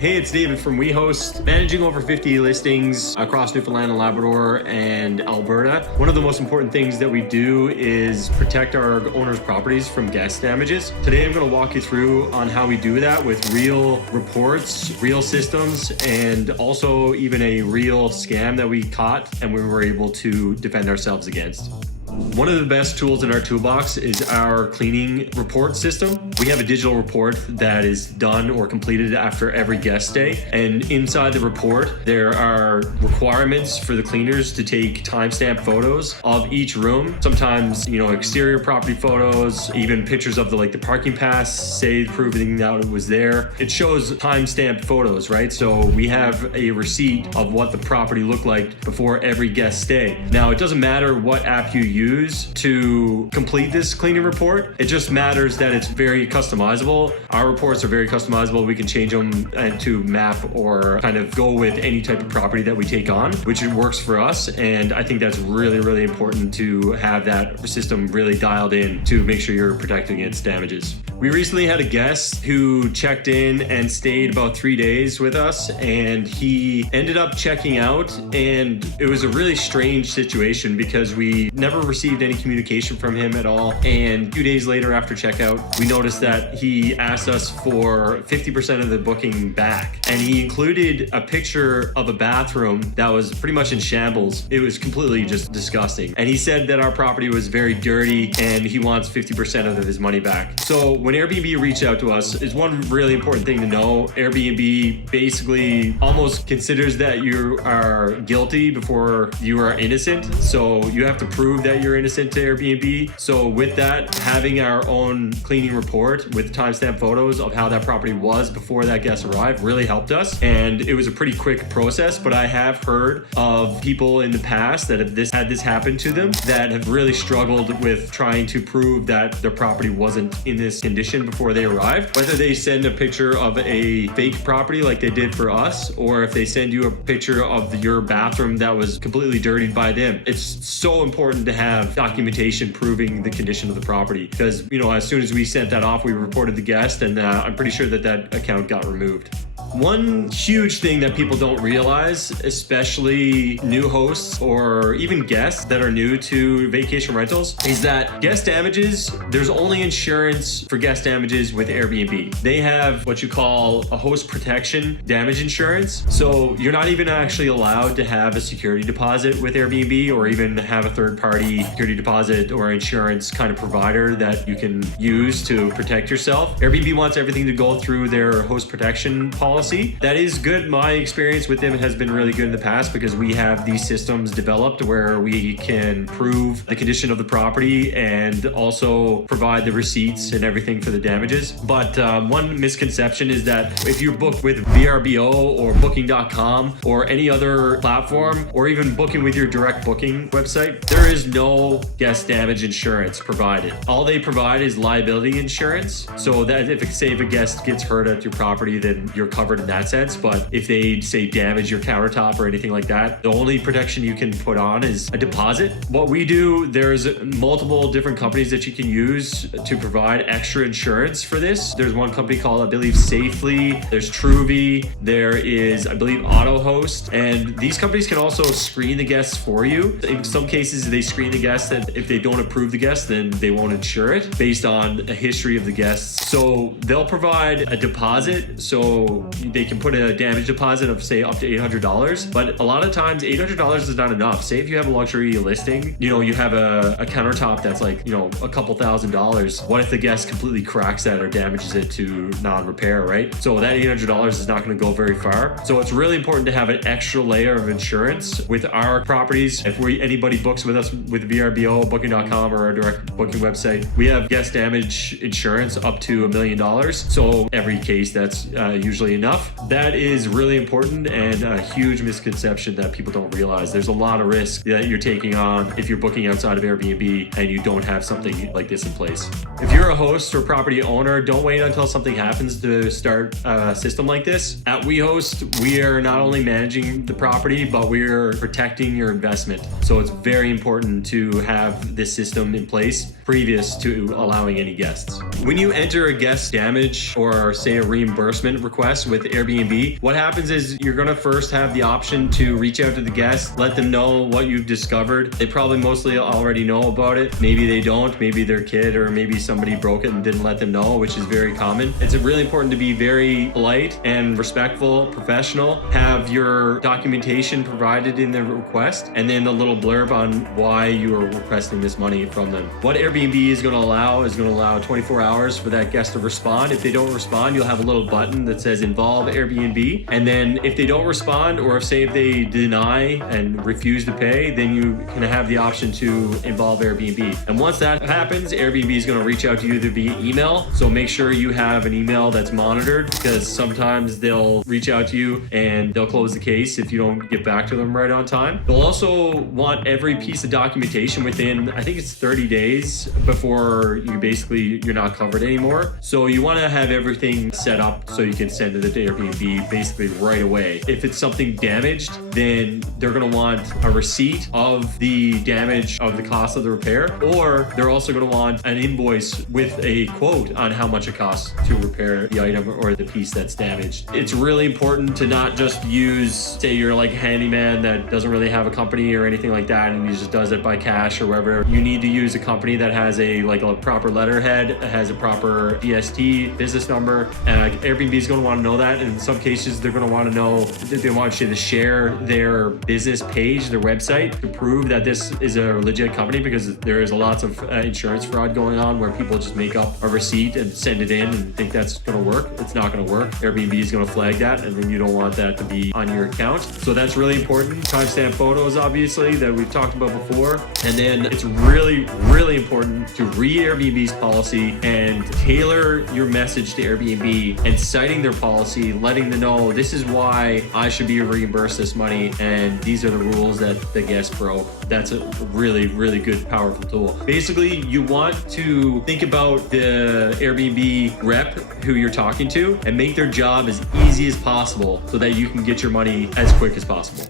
Hey, it's David from WeHost, managing over 50 listings across Newfoundland and Labrador and Alberta. One of the most important things that we do is protect our owners' properties from guest damages. Today, I'm going to walk you through on how we do that with real reports, real systems, and also even a real scam that we caught and we were able to defend ourselves against. One of the best tools in our toolbox is our cleaning report system. We have a digital report that is done or completed after every guest stay. And inside the report, there are requirements for the cleaners to take timestamp photos of each room. Sometimes, exterior property photos, even pictures of the parking pass, say proving that it was there. It shows timestamped photos, right? So we have a receipt of what the property looked like before every guest stay. Now, it doesn't matter what app you use to complete this cleaning report. It just matters that it's very customizable. Our reports are very customizable. We can change them to map or kind of go with any type of property that we take on, which it works for us. And I think that's really, really important to have that system really dialed in to make sure you're protected against damages. We recently had a guest who checked in and stayed about 3 days with us, and he ended up checking out, and it was a really strange situation because we never received any communication from him at all. And 2 days later after checkout, we noticed that he asked us for 50% of the booking back. And he included a picture of a bathroom that was pretty much in shambles. It was completely just disgusting. And he said that our property was very dirty and he wants 50% of his money back. So when Airbnb reached out to us, is one really important thing to know. Airbnb basically almost considers that you are guilty before you are innocent. So you have to prove that you're innocent to Airbnb. So with that, having our own cleaning report with timestamp photos of how that property was before that guest arrived really helped us. And it was a pretty quick process, but I have heard of people in the past that have had this happen to them that have really struggled with trying to prove that their property wasn't in this condition before they arrived. Whether they send a picture of a fake property like they did for us, or if they send you a picture of your bathroom that was completely dirtied by them. It's so important to have documentation proving the condition of the property because, as soon as we sent that off, we reported the guest, and I'm pretty sure that account got removed. One huge thing that people don't realize, especially new hosts or even guests that are new to vacation rentals, is that guest damages, there's only insurance for guest damages with Airbnb. They have what you call a host protection damage insurance. So you're not even actually allowed to have a security deposit with Airbnb or even have a third-party security deposit or insurance kind of provider that you can use to protect yourself. Airbnb wants everything to go through their host protection policy. That is good. My experience with them has been really good in the past because we have these systems developed where we can prove the condition of the property and also provide the receipts and everything for the damages. But one misconception is that if you book with Vrbo or Booking.com or any other platform or even booking with your direct booking website, there is no guest damage insurance provided. All they provide is liability insurance. So that if a guest gets hurt at your property, then you're covered in that sense. But if they say damage your countertop or anything like that, the only protection you can put on is a deposit. What we do, there's multiple different companies that you can use to provide extra insurance for this. There's one company called, I believe, Safely. There's Truvi. There is, I believe, Autohost. And these companies can also screen the guests for you. In some cases, they screen the guests that if they don't approve the guest, then they won't insure it based on a history of the guests. So they'll provide a deposit. So they can put a damage deposit of say up to $800, but a lot of times $800 is not enough. Say if you have a luxury listing, you have a countertop that's like, a couple $1,000s. What if the guest completely cracks that or damages it to non-repair, right? So that $800 is not going to go very far. So it's really important to have an extra layer of insurance with our properties. If anybody books with us with Vrbo, Booking.com, or our direct booking website, we have guest damage insurance up to $1 million. So every case, that's usually enough. That is really important and a huge misconception that people don't realize. There's a lot of risk that you're taking on if you're booking outside of Airbnb and you don't have something like this in place. If you're a host or property owner, don't wait until something happens to start a system like this. At WeHost, we are not only managing the property, but we're protecting your investment. So it's very important to have this system in place previous to allowing any guests. When you enter a guest damage or say a reimbursement request with with Airbnb. What happens is you're gonna first have the option to reach out to the guests, let them know what you've discovered. They probably mostly already know about it. Maybe they don't, maybe their kid or maybe somebody broke it and didn't let them know, which is very common. It's really important to be very polite and respectful, professional. Have your documentation provided in the request, and then a little blurb on why you are requesting this money from them. What Airbnb is going to allow 24 hours for that guest to respond. If they don't respond, you'll have a little button that says involve Airbnb. And then if they don't respond, or if they deny and refuse to pay, then you can have the option to involve Airbnb. And once that happens, Airbnb is going to reach out to you either via email. So make sure you have an email that's monitored, because sometimes they'll reach out to you and they'll close the case if you don't get back to them right on time. They'll also want every piece of documentation within, I think it's 30 days before you're not covered anymore. So you want to have everything set up so you can send it to Airbnb basically right away. If it's something damaged, then they're going to want a receipt of the damage, of the cost of the repair, or they're also going to want an invoice with a quote on how much it costs to repair the item or the piece that's damaged. It's really important to not just use, say you're like a handyman that doesn't really have a company or anything like that and he just does it by cash or wherever. You need to use a company that has a proper letterhead, has a proper BST, business number. Airbnb is going to want to know that. And in some cases, they're going to want to know, they want you to share their business page, their website, to prove that this is a legit company, because there is lots of insurance fraud going on where people just make up a receipt and send it in and think that's going to work. It's not going to work. Airbnb is going to flag that, and then you don't want that to be on your account. So that's really important. Timestamp photos, obviously, that we've talked about before. And then it's really, really important to read Airbnb's policy and tailor your message to Airbnb and citing their policy, letting them know this is why I should be reimbursed this money, and these are the rules that the guest broke. That's a really, really good, powerful tool. Basically, you want to think about the Airbnb rep who you're talking to and make their job as easy as possible so that you can get your money as quick as possible.